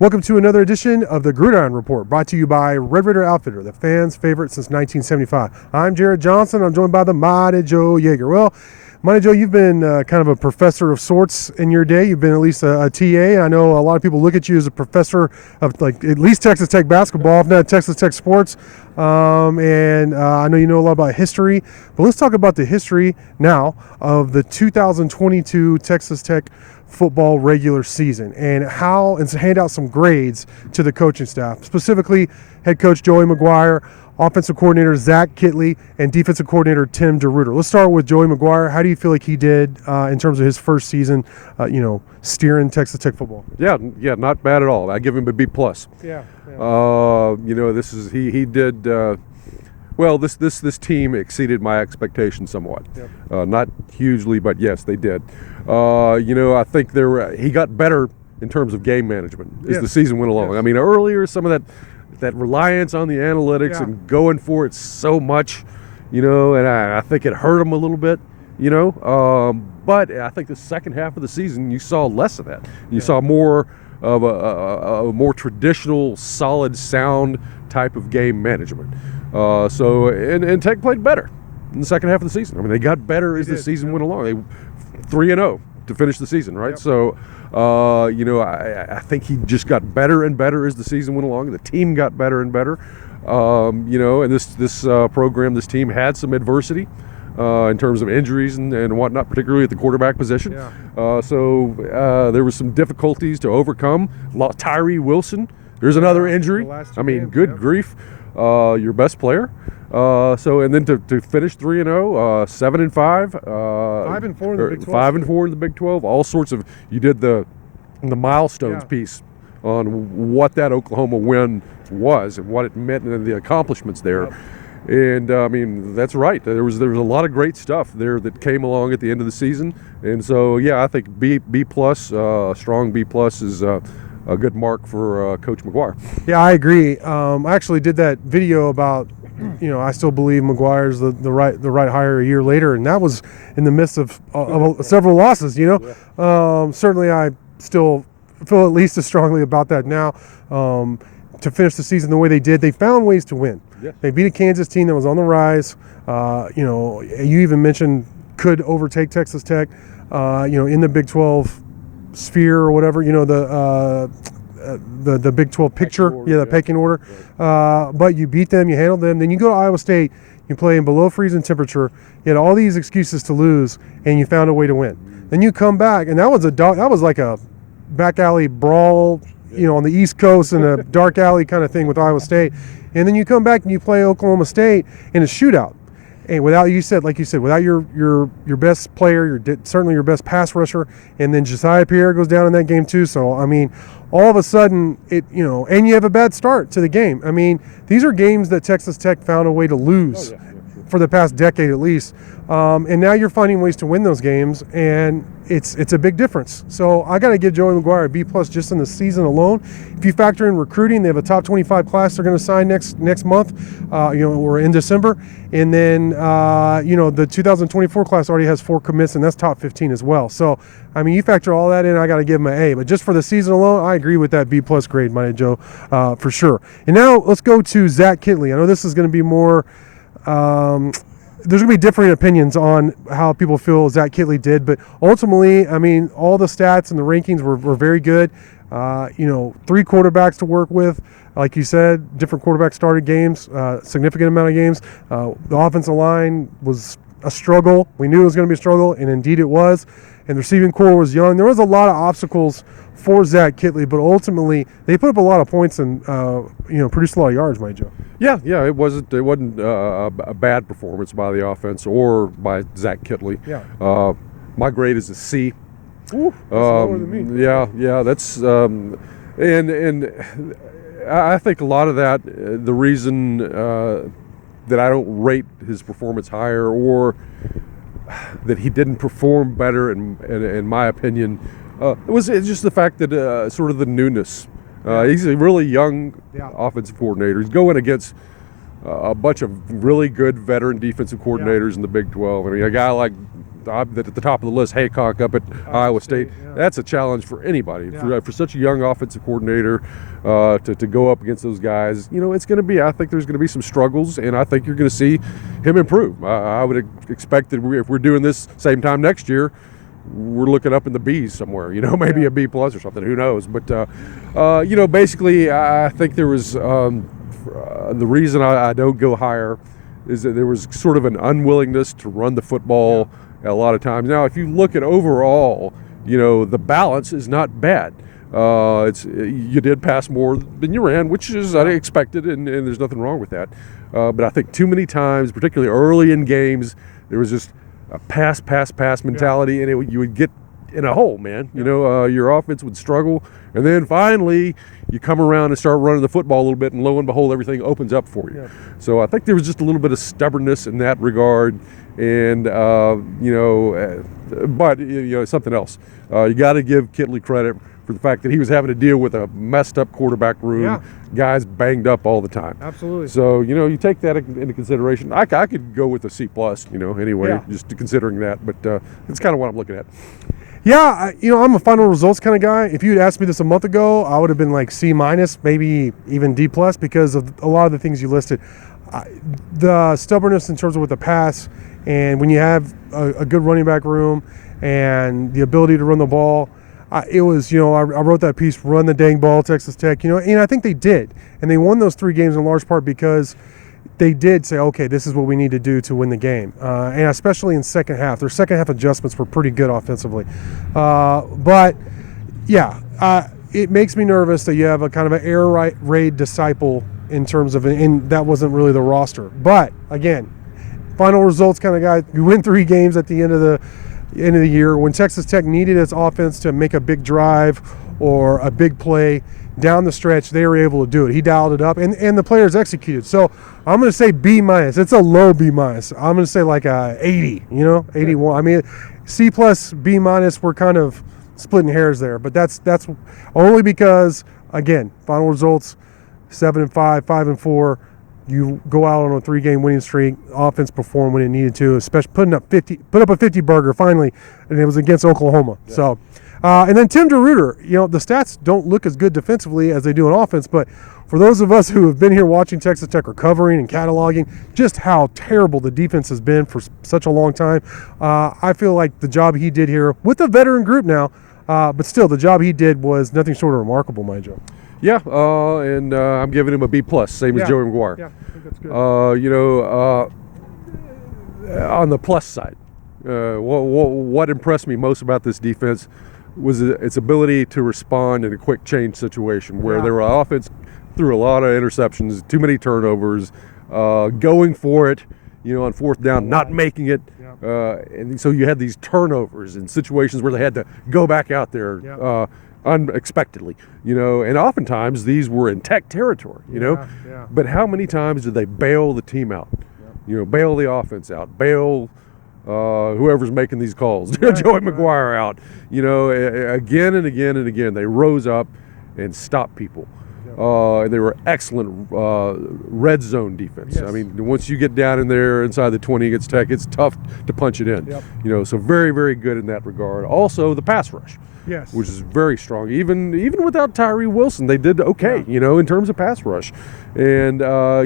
Welcome to another edition of the Gridiron Report, brought to you by Red Raider Outfitter, the fans' favorite since 1975. I'm Jared Johnson. I'm joined by the Mighty Joe Yeager. Well, Mighty Joe, you've been kind of a professor of sorts in your day. You've been at least a TA. I know a lot of people look at you as a professor of like at least Texas Tech basketball, if not Texas Tech sports. And I know you know a lot about history. But let's talk about the history now of the 2022 Texas Tech football regular season and hand out some grades to the coaching staff, specifically head coach Joey McGuire, offensive coordinator Zach Kittley, and defensive coordinator Tim DeRuyter. Let's start with Joey McGuire. How do you feel like he did in terms of his first season, steering Texas Tech football? Yeah, not bad at all. I give him a B+. Yeah. He did well. This team exceeded my expectations somewhat. Yep. Not hugely, but yes, they did. I think he got better in terms of game management as the season went along. Yes. I mean, earlier some of that reliance on the analytics and going for it so much, and I think it hurt him a little bit, but I think the second half of the season you saw less of that. You saw more of a more traditional, solid, sound type of game management. And Tech played better in the second half of the season. I mean, they got better as the season went along. They 3-0 to finish the season, right? Yep. So, I think he just got better and better as the season went along. The team got better and better. And this program, this team had some adversity in terms of injuries and whatnot, particularly at the quarterback position. Yeah. There was some difficulties to overcome. Tyree Wilson, there's another injury. I mean, good grief, your best player. And then to finish 3-0, 7-5, 5-4 in the Big 12. 5-4 in the Big 12. All sorts of. You did the milestones piece on what that Oklahoma win was and what it meant and the accomplishments there. Yep. And I mean, that's right. There was a lot of great stuff there that came along at the end of the season. And so I think B+, strong B+ is a good mark for Coach McGuire. Yeah, I agree. I actually did that video about, I still believe McGuire's the right hire a year later, and that was in the midst of several losses. Certainly I still feel at least as strongly about that now. To finish the season the way they did, they found ways to win. Yeah. They beat a Kansas team that was on the rise. You even mentioned could overtake Texas Tech. In the Big 12 sphere or whatever. The Big 12 picture, the pecking order. But you beat them, you handled them. Then you go to Iowa State, you play in below freezing temperature. You had all these excuses to lose, and you found a way to win. Then you come back, and that was like a back alley brawl, on the East Coast in a dark alley kind of thing with Iowa State. And then you come back and you play Oklahoma State in a shootout. And without your best player, certainly your best pass rusher, and then Josiah Pierre goes down in that game too. So I mean, all of a sudden and you have a bad start to the game. I mean, these are games that Texas Tech found a way to lose for the past decade at least. And now you're finding ways to win those games, and it's a big difference. So I got to give Joey McGuire a B+ just in the season alone. If you factor in recruiting, they have a top 25 class they're going to sign next month. We're in December, and then the 2024 class already has 4 commits, and that's top 15 as well. So I mean, you factor all that in, I got to give him an A. But just for the season alone, I agree with that B+ grade, Mighty Joe, for sure. And now let's go to Zach Kittley. I know this is going to be more. There's going to be differing opinions on how people feel Zach Kittley did, but ultimately, I mean, all the stats and the rankings were very good. 3 quarterbacks to work with. Like you said, different quarterbacks started games, significant amount of games. The offensive line was a struggle. We knew it was going to be a struggle, and indeed it was. And the receiving core was young. There was a lot of obstacles for Zach Kittley, but ultimately they put up a lot of points and produced a lot of yards, Mike Joe. Yeah, it wasn't a bad performance by the offense or by Zach Kittley. Yeah. My grade is a C. Ooh, that's lower than me. Yeah, that's and I think a lot of that, the reason that I don't rate his performance higher or that he didn't perform better, in my opinion, it's just the fact that sort of the newness. He's a really young offensive coordinator. He's going against a bunch of really good veteran defensive coordinators in the Big 12. I mean, a guy like at the top of the list, Haycock up at Iowa State. That's a challenge for anybody. For such a young offensive coordinator to go up against those guys, it's going to be, I think there's going to be some struggles, and I think you're going to see him improve. I would expect that if we're doing this same time next year, we're looking up in the B's somewhere, maybe a B plus or something, who knows. But, basically I think there was the reason I don't go higher is that there was sort of an unwillingness to run the football a lot of times. Now, if you look at overall, the balance is not bad. You did pass more than you ran, which is unexpected, and there's nothing wrong with that. But I think too many times, particularly early in games, there was just a pass mentality, and you would get in a hole, man. Your offense would struggle, and then finally you come around and start running the football a little bit, and lo and behold, everything opens up for you. So I think there was just a little bit of stubbornness in that regard, and but something else. You got to give Kittley credit for the fact that he was having to deal with a messed up quarterback room, guys banged up all the time. Absolutely. So you take that into consideration. I could go with a C plus, anyway, just considering that. But it's kind of what I'm looking at. Yeah, I'm a final results kind of guy. If you had asked me this a month ago, I would have been like C minus, maybe even D plus, because of a lot of the things you listed. The stubbornness in terms of with the pass, and when you have a good running back room and the ability to run the ball, it was, I wrote that piece, run the dang ball, Texas Tech, and I think they did. And they won those 3 games in large part because they did say, okay, this is what we need to do to win the game. And especially in second half. Their second half adjustments were pretty good offensively. But, it makes me nervous that you have a kind of an air raid disciple in terms of, and that wasn't really the roster. But, again, final results kind of guy. You win 3 games at the end of the year. When Texas Tech needed its offense to make a big drive or a big play down the stretch, they were able to do it. He dialed it up, and the players executed. So I'm going to say B minus. It's a low B minus. I'm going to say like a 80, 81. I mean, C plus, B minus, we're kind of splitting hairs there. But that's only because, again, final results, 7-5, 5-4. You go out on a 3-game winning streak. Offense performed when it needed to, especially put up a 50 burger finally, and it was against Oklahoma. Yeah. So, and then Tim DeRuyter. The stats don't look as good defensively as they do on offense, but for those of us who have been here watching Texas Tech recovering and cataloging just how terrible the defense has been for such a long time, I feel like the job he did here with a veteran group now, but still the job he did was nothing short of remarkable, my Joe. Yeah, and I'm giving him a B plus, same as Joey McGuire. Yeah, I think that's good. On the plus side, what impressed me most about this defense was its ability to respond in a quick change situation where their offense threw a lot of interceptions, too many turnovers, going for it, on fourth down, not making it. And so you had these turnovers in situations where they had to go back out there unexpectedly, and oftentimes these were in Tech territory, but how many times did they bail the team out? Bail the offense out, bail whoever's making these calls, Joey McGuire out, again and again and again. They rose up and stopped people. They were excellent red zone defense. Yes. I mean, once you get down in there inside the 20 against Tech, it's tough to punch it in. So very, very good in that regard. Also, the pass rush. Yes. Which is very strong. Even without Tyree Wilson, they did okay, in terms of pass rush. And, a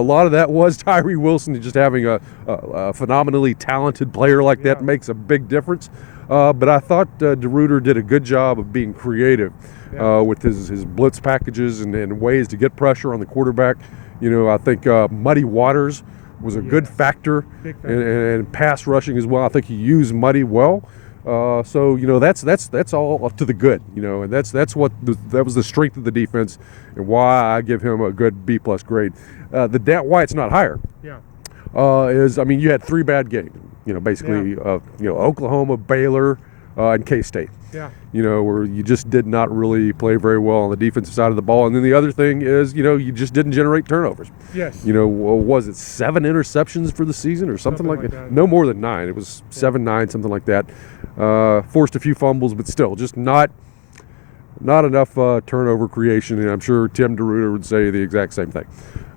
lot of that was Tyree Wilson just having a phenomenally talented player like that makes a big difference. But I thought DeRuyter did a good job of being creative with his blitz packages and ways to get pressure on the quarterback. I think Muddy Waters was a good factor and pass rushing as well. I think he used Muddy well. So that's all up to the good, and that was the strength of the defense, and why I give him a good B plus grade. Why it's not higher, is you had 3 bad games, basically, Oklahoma, Baylor, and K-State. Where you just did not really play very well on the defensive side of the ball. And then the other thing is, you just didn't generate turnovers. Yes. Was it 7 interceptions for the season or something like that? No more than 9. It was 7, 9, something like that. Forced a few fumbles, but still just not enough turnover creation. And I'm sure Tim DeRuyter would say the exact same thing.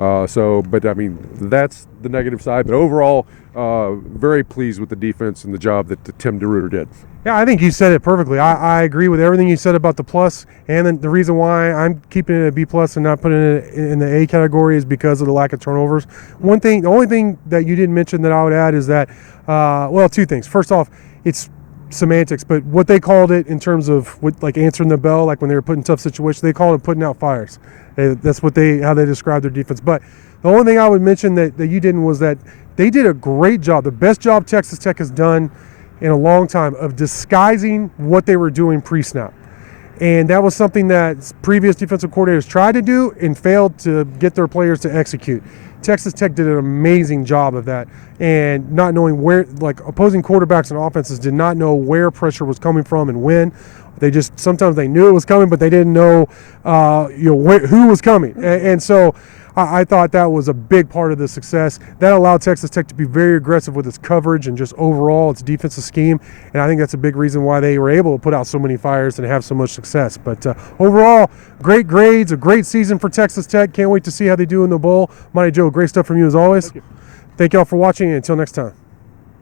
But I mean, that's the negative side. But overall, very pleased with the defense and the job that Tim DeRuyter did. Yeah, I think you said it perfectly. I agree with everything you said about the plus, and then the reason why I'm keeping it a B plus and not putting it in the A category is because of the lack of turnovers. The only thing that you didn't mention that I would add is that, well, two things. First off, it's semantics, but what they called it in terms of like answering the bell, like when they were put in tough situations, they called it putting out fires. That's how they described their defense. But the only thing I would mention that you didn't was that they did a great job, the best job Texas Tech has done in a long time, of disguising what they were doing pre-snap. And that was something that previous defensive coordinators tried to do and failed to get their players to execute. Texas Tech did an amazing job of that, and not knowing where, like opposing quarterbacks and offenses did not know where pressure was coming from and when. Sometimes they knew it was coming, but they didn't know, who was coming. And so I thought that was a big part of the success. That allowed Texas Tech to be very aggressive with its coverage and just overall its defensive scheme. And I think that's a big reason why they were able to put out so many fires and have so much success. But overall, great grades, a great season for Texas Tech. Can't wait to see how they do in the bowl. Monty Joe, great stuff from you as always. Thank y'all for watching, and until next time.